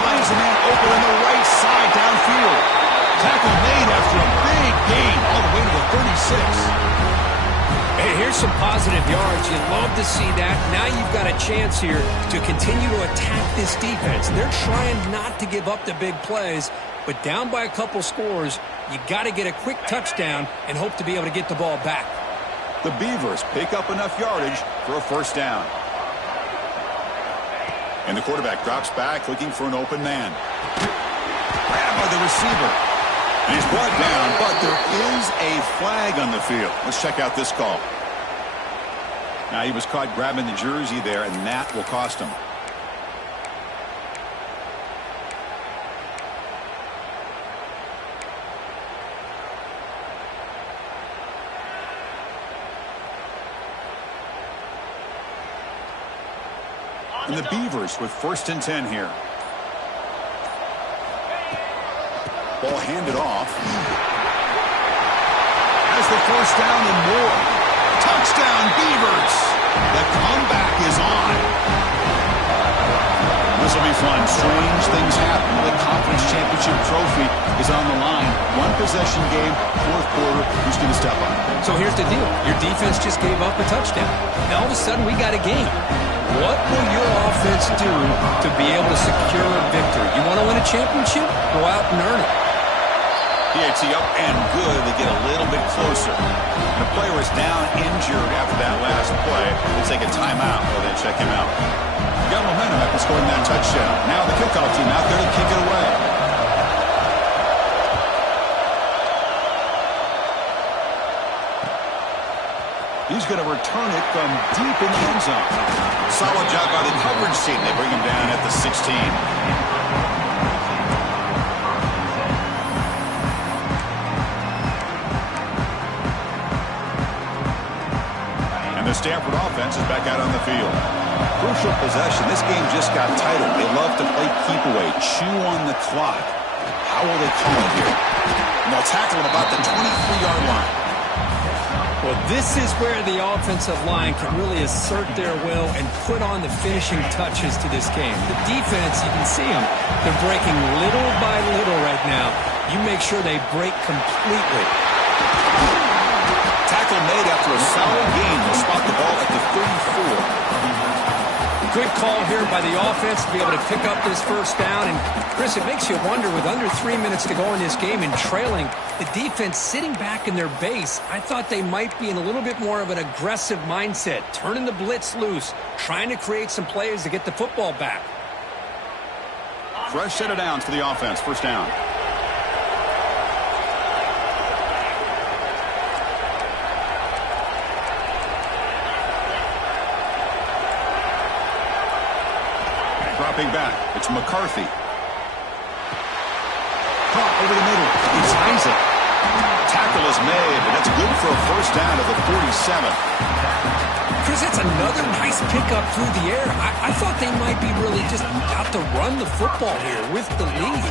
Finds a man open on the right side downfield. Tackle made after a big gain all the way to the 36. Hey, here's some positive yards. You'd love to see that. Now you've got a chance here to continue to attack this defense. They're trying not to give up the big plays, but down by a couple scores, you got to get a quick touchdown and hope to be able to get the ball back. The Beavers pick up enough yardage for a first down. And the quarterback drops back looking for an open man. Grabbed by the receiver. And he's brought down, but there is a flag on the field. Let's check out this call. Now he was caught grabbing the jersey there, and that will cost him. And the Beavers with 1st and 10 here. Ball handed off. Has the first down and more. Touchdown, Beavers. The comeback is on. This will be fun. Strange things happen. The game, fourth quarter, who's going to step up? So here's the deal. Your defense just gave up a touchdown. Now all of a sudden we got a game. What will your offense do to be able to secure a victory? You want to win a championship? Go out and earn it. BTA up and good. They get a little bit closer. And a player is down injured after that last play. They take a timeout while they check him out. Got momentum after scoring that touchdown. Now the kickoff team out there to kick it away. He's going to return it from deep in the end zone. Solid job by the coverage team. They bring him down at the 16. Stanford offense is back out on the field. Crucial possession. This game just got tighter. They love to play keep away, chew on the clock. How will they call it here? And they'll tackle him about the 23-yard line. Well, this is where the offensive line can really assert their will and put on the finishing touches to this game. The defense, you can see them. They're breaking little by little right now. You make sure they break completely. Tackle made after a solid gain. They'll spot the ball at the 34. Good call here by the offense to be able to pick up this first down. And, Chris, it makes you wonder, with under 3 minutes to go in this game and trailing, the defense sitting back in their base, I thought they might be in a little bit more of an aggressive mindset, turning the blitz loose, trying to create some plays to get the football back. Fresh set of downs for the offense. First down. Dropping back. It's McCarthy. Caught over the middle. He ties it. Tackle is made, but that's good for a first down to the 47. Chris, that's another nice pickup through the air. I thought they might be really just out to run the football here with the lead.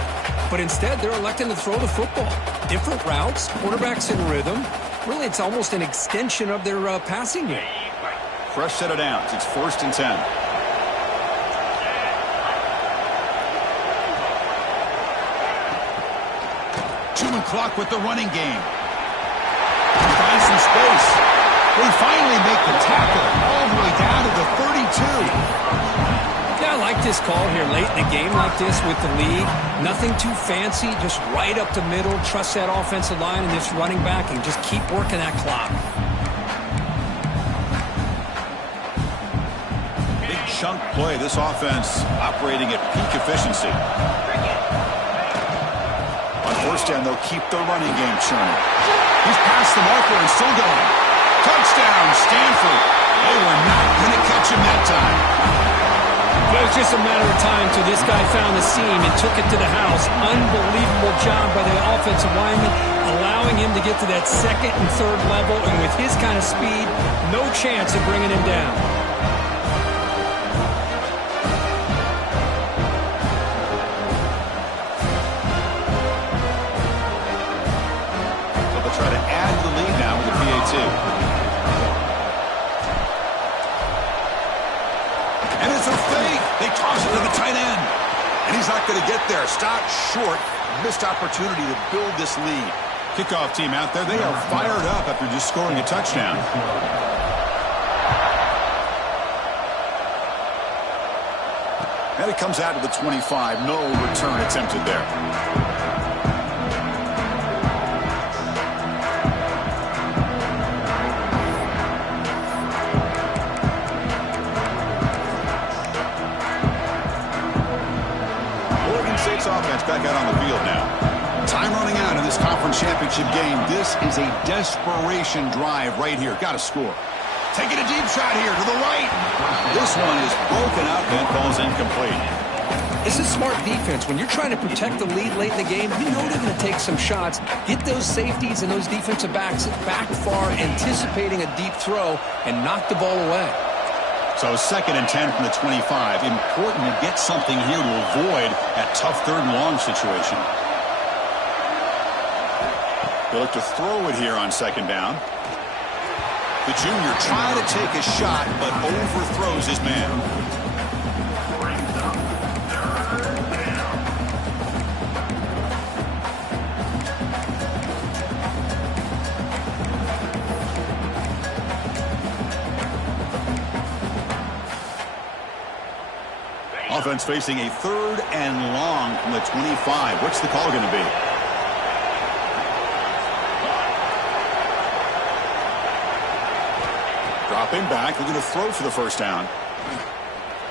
But instead, they're electing to throw the football. Different routes, quarterbacks in rhythm. Really, it's almost an extension of their passing game. Fresh set of downs. It's 1st and 10. Clock with the running game. He finds some space. They finally make the tackle all the way down to the 32. Yeah, I like this call here late in the game like this with the lead. Nothing too fancy, just right up the middle. Trust that offensive line and this running back and just keep working that clock. Big chunk play. This offense operating at peak efficiency. First down, they'll keep the running game churning. He's past the marker and still going. Touchdown, Stanford. They were not going to catch him that time. Well, it was just a matter of time till this guy found the seam and took it to the house. Unbelievable job by the offensive lineman, allowing him to get to that second and third level. And with his kind of speed, no chance of bringing him down. And it's a fake. They toss it to the tight end. And he's not going to get there. Stopped short. Missed opportunity to build this lead. Kickoff team out there. They are fired up after just scoring a touchdown. And it comes out to the 25. No return attempted there. Offense back out on the field now. Time running out in this conference championship game. This is a desperation drive right here. Got to score. Taking a deep shot here to the right. This one is broken out and falls incomplete. This is smart defense. When you're trying to protect the lead late in the game, you know they're going to take some shots. Get those safeties and those defensive backs back far, anticipating a deep throw, and knock the ball away. So 2nd and 10 from the 25. Important to get something here to avoid that tough 3rd and long situation. They look to throw it here on 2nd down. The junior trying to take a shot, but overthrows his man. offense facing a 3rd and long from the 25. What's the call going to be? Dropping back, looking to throw for the first down.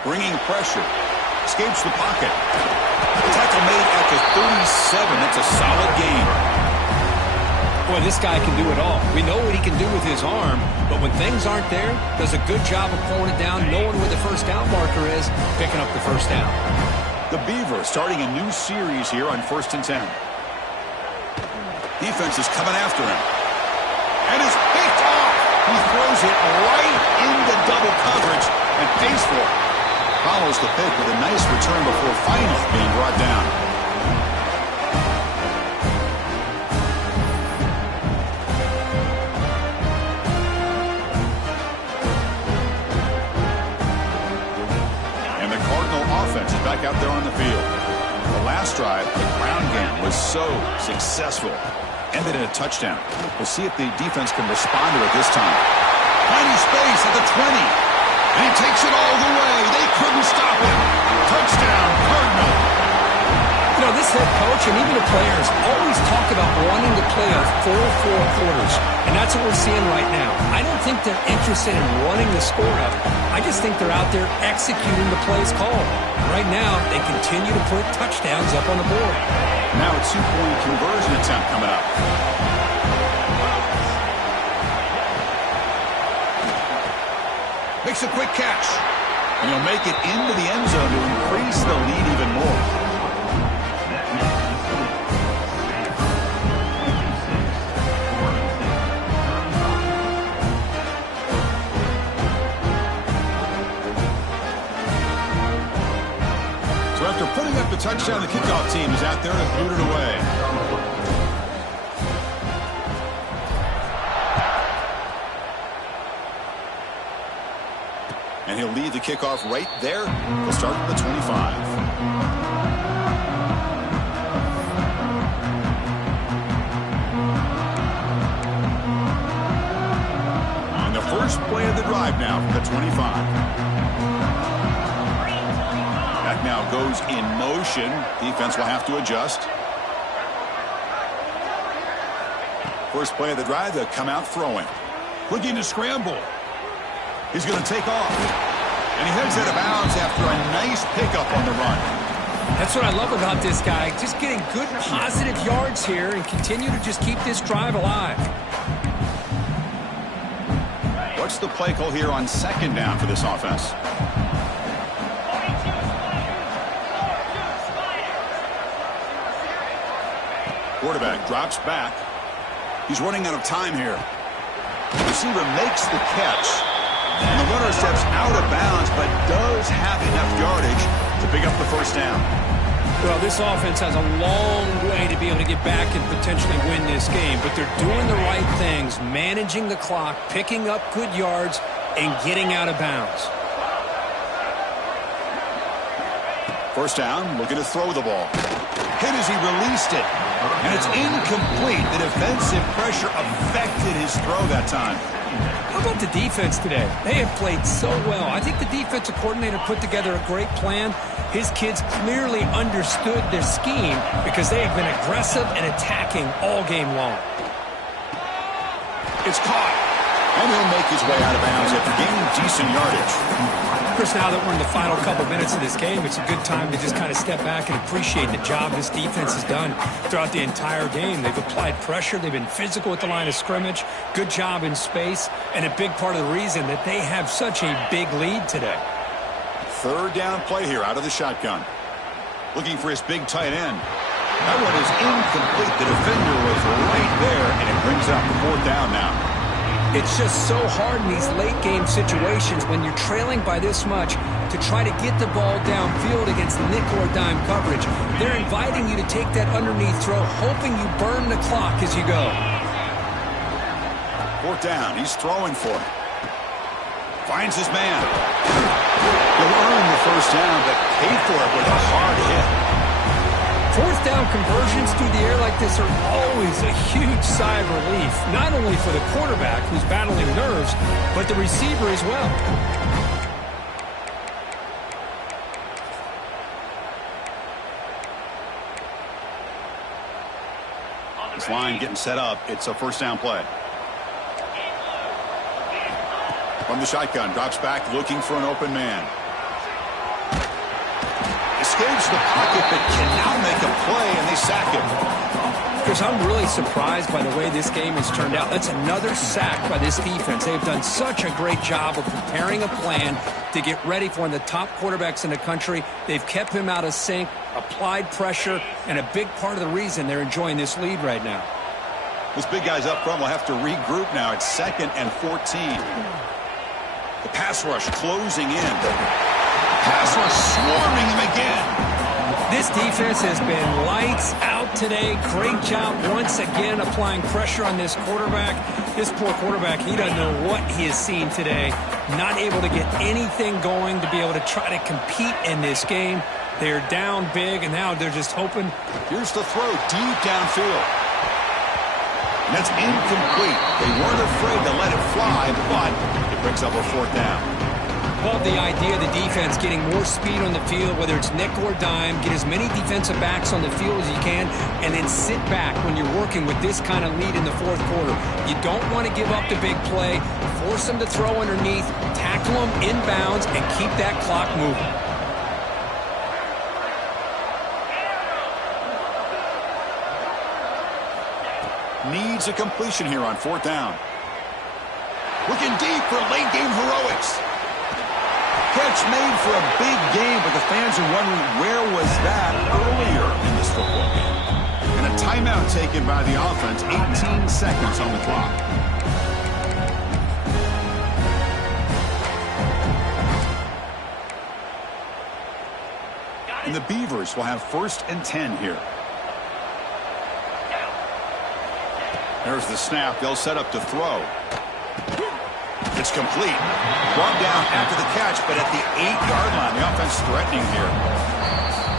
Bringing pressure. Escapes the pocket. Tackle made at the 37. That's a solid gain. Boy, this guy can do it all. We know what he can do with his arm, but when things aren't there, does a good job of pulling it down, knowing where the first down marker is, picking up the first down. The Beavers starting a new series here on 1st and 10. Defense is coming after him. And is picked off. He throws it right into double coverage and pays for it. Follows the pick with a nice return before finally being brought down. And the Cardinal offense is back out there on the field. The last drive, the ground game was so successful. Ended in a touchdown. We'll see if the defense can respond to it this time. Tiny space at the 20. And he takes it all the way. They couldn't stop him. Touchdown, Cardinal. You know, this head coach and even the players always talk about wanting to play a full 4 quarters. And that's what we're seeing right now. I don't think they're interested in running the score up. I just think they're out there executing the plays called. Right now, they continue to put touchdowns up on the board. Now a 2-point conversion attempt coming up. Makes a quick catch. And he'll make it into the end zone to increase the lead even more. So after putting up the touchdown, the kickoff team is out there to boot it away. And he'll lead the kickoff right there. He'll start at the 25. On the first play of the drive now from the 25. That now goes in motion. Defense will have to adjust. First play of the drive, they'll come out throwing. Looking to scramble. He's going to take off. And he heads out of bounds after a nice pickup on the run. That's what I love about this guy. Just getting good positive yards here and continue to just keep this drive alive. What's the play call here on 2nd down for this offense? Quarterback drops back. He's running out of time here. The receiver makes the catch. And the runner steps out of bounds, but does have enough yardage to pick up the first down. Well, this offense has a long way to be able to get back and potentially win this game, but they're doing the right things, managing the clock, picking up good yards, and getting out of bounds. First down, looking to throw the ball. Hit as he released it, and it's incomplete. The defensive pressure affected his throw that time. How about the defense today? They have played so well. I think the defensive coordinator put together a great plan. His kids clearly understood their scheme because they have been aggressive and attacking all game long. It's caught, and he'll make his way out of bounds after gaining decent yardage. Chris, now that we're in the final couple minutes of this game, it's a good time to just kind of step back and appreciate the job this defense has done throughout the entire game. They've applied pressure. They've been physical at the line of scrimmage. Good job in space, and a big part of the reason that they have such a big lead today. 3rd down play here out of the shotgun. Looking for his big tight end. That one is incomplete. The defender was right there, and it brings up the 4th down now. It's just so hard in these late-game situations when you're trailing by this much to try to get the ball downfield against nickel or dime coverage. They're inviting you to take that underneath throw, hoping you burn the clock as you go. 4th down. He's throwing for it. Finds his man. He'll earn the first down, but pay for it with a hard hit. 4th down conversions through the air like this are always a huge sigh of relief, not only for the quarterback who's battling nerves, but the receiver as well. This line getting set up. It's a first down play. From the shotgun, drops back looking for an open man. Escapes the pocket, but can now make a play, and they sack him. Chris, I'm really surprised by the way this game has turned out. That's another sack by this defense. They've done such a great job of preparing a plan to get ready for one of the top quarterbacks in the country. They've kept him out of sync, applied pressure, and a big part of the reason they're enjoying this lead right now. Those big guys up front will have to regroup now. It's 2nd and 14. The pass rush closing in. Pass rush swarming him again. This defense has been lights out today. Great job once again applying pressure on this quarterback. This poor quarterback, he doesn't know what he has seen today. Not able to get anything going to be able to try to compete in this game. They're down big, and now they're just hoping. Here's the throw deep downfield. And that's incomplete. They weren't afraid to let it fly, but it brings up a 4th down. Love the idea of the defense getting more speed on the field, whether it's nickel or dime, get as many defensive backs on the field as you can, and then sit back when you're working with this kind of lead in the 4th quarter. You don't want to give up the big play, force them to throw underneath, tackle them inbounds, and keep that clock moving. Needs a completion here on 4th down. Looking deep for late game heroics. Catch made for a big game, but the fans are wondering where was that earlier in this football game. And a timeout taken by the offense, 18 seconds on the clock. And the Beavers will have 1st and 10 here. There's the snap. They'll set up to throw. It's complete. Brought down after the catch, but at the 8-yard line. The offense threatening here.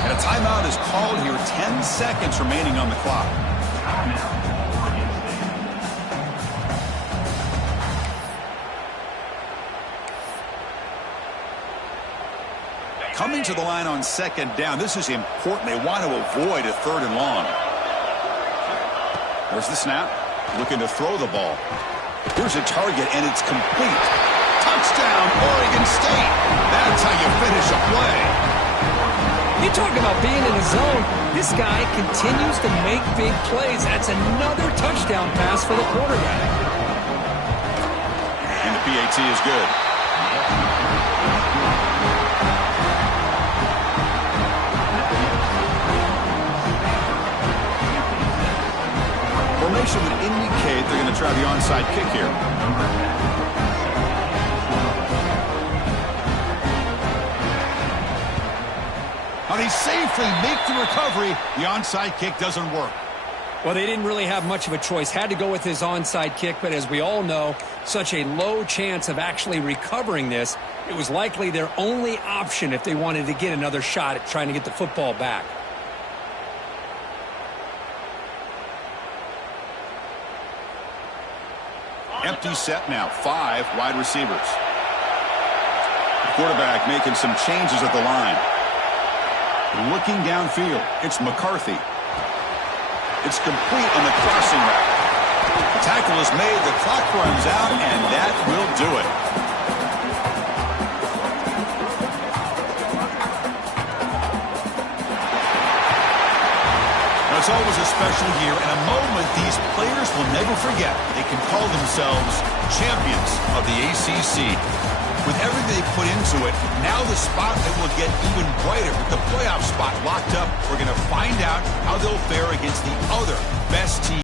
And a timeout is called here. 10 seconds remaining on the clock. Coming to the line on 2nd down. This is important. They want to avoid a 3rd and long. There's the snap. Looking to throw the ball. Here's a target, and it's complete. Touchdown, Oregon State. That's how you finish a play. You talk about being in the zone. This guy continues to make big plays. That's another touchdown pass for the quarterback. And the PAT is good. Formation would indicate they're going to try the onside kick here. How they safely make the recovery. The onside kick doesn't work. Well, they didn't really have much of a choice. Had to go with his onside kick, but as we all know, such a low chance of actually recovering this. It was likely their only option if they wanted to get another shot at trying to get the football back. Empty set now. 5 wide receivers. Quarterback making some changes at the line. Looking downfield. It's McCarthy. It's complete on the crossing route. The tackle is made. The clock runs out, and that will do it. It's always a special year and a moment these players will never forget. They can call themselves champions of the ACC. With everything they put into it, now the spotlight will get even brighter. With the playoff spot locked up, we're going to find out how they'll fare against the other best team.